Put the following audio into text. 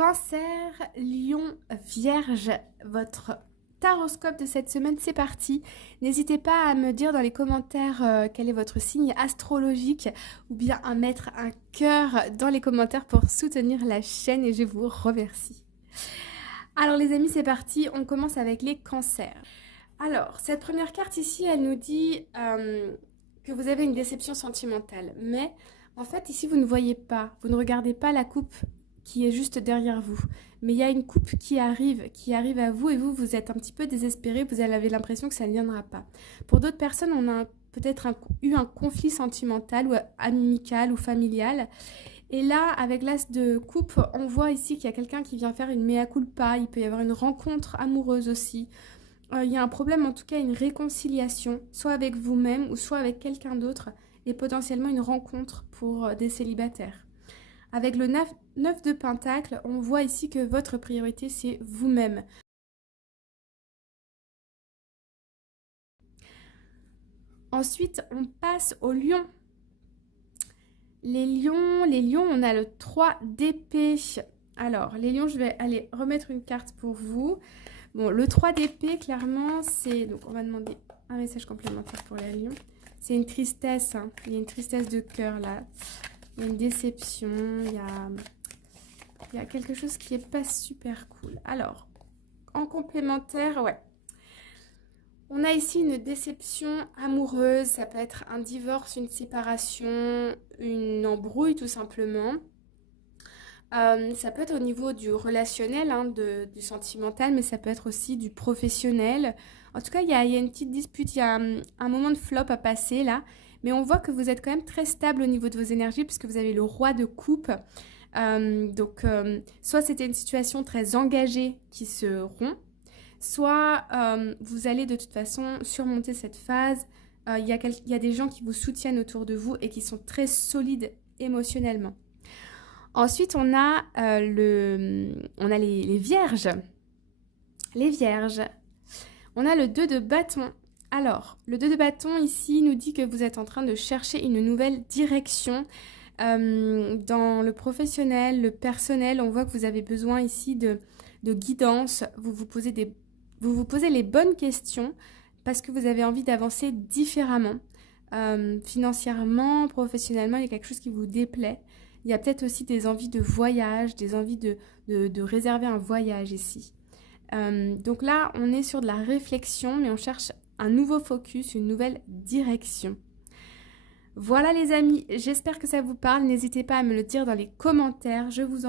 Cancer, Lion, Vierge, votre taroscope de cette semaine, c'est parti. N'hésitez pas à me dire dans les commentaires quel est votre signe astrologique ou bien à mettre un cœur dans les commentaires pour soutenir la chaîne et je vous remercie. Alors les amis, c'est parti, on commence avec les cancers. Alors, cette première carte ici, elle nous dit que vous avez une déception sentimentale. Mais en fait, ici, vous ne voyez pas, vous ne regardez pas la coupe qui est juste derrière vous. Mais il y a une coupe qui arrive à vous et vous êtes un petit peu désespéré, vous avez l'impression que ça ne viendra pas. Pour d'autres personnes, on a peut-être eu un conflit sentimental ou amical ou familial. Et là, avec l'as de coupe, on voit ici qu'il y a quelqu'un qui vient faire une mea culpa, il peut y avoir une rencontre amoureuse aussi. Il y a un problème, en tout cas une réconciliation, soit avec vous-même ou soit avec quelqu'un d'autre, et potentiellement une rencontre pour des célibataires. Avec le 9 de Pentacle, on voit ici que votre priorité, c'est vous-même. Ensuite, on passe aux lions. Les lions, on a le 3 d'épée. Alors, les lions, je vais aller remettre une carte pour vous. Bon, le 3 d'épée, clairement, c'est... Donc, on va demander un message complémentaire pour les lions. C'est une tristesse, hein. Il y a une tristesse de cœur, là. Il y a une déception, il y a quelque chose qui n'est pas super cool. Alors, en complémentaire, ouais. On a ici une déception amoureuse. Ça peut être un divorce, une séparation, une embrouille, tout simplement. Ça peut être au niveau du relationnel, hein, du sentimental, mais ça peut être aussi du professionnel. En tout cas, il y a une petite dispute, il y a un moment de flop à passer là, mais on voit que vous êtes quand même très stable au niveau de vos énergies puisque vous avez le roi de coupe. Soit c'était une situation très engagée qui se rompt, soit vous allez de toute façon surmonter cette phase. Il y a des gens qui vous soutiennent autour de vous et qui sont très solides émotionnellement. Ensuite, on a les vierges. Les vierges. On a le 2 de bâton. Alors, le 2 de bâton ici nous dit que vous êtes en train de chercher une nouvelle direction dans le professionnel, le personnel. On voit que vous avez besoin ici de guidance. Vous vous posez les bonnes questions parce que vous avez envie d'avancer différemment. Financièrement, professionnellement, il y a quelque chose qui vous déplaît. Il y a peut-être aussi des envies de voyage, des envies de réserver un voyage ici. Donc là, on est sur de la réflexion, mais on cherche un nouveau focus, une nouvelle direction. Voilà les amis, j'espère que ça vous parle. N'hésitez pas à me le dire dans les commentaires. Je vous embrasse.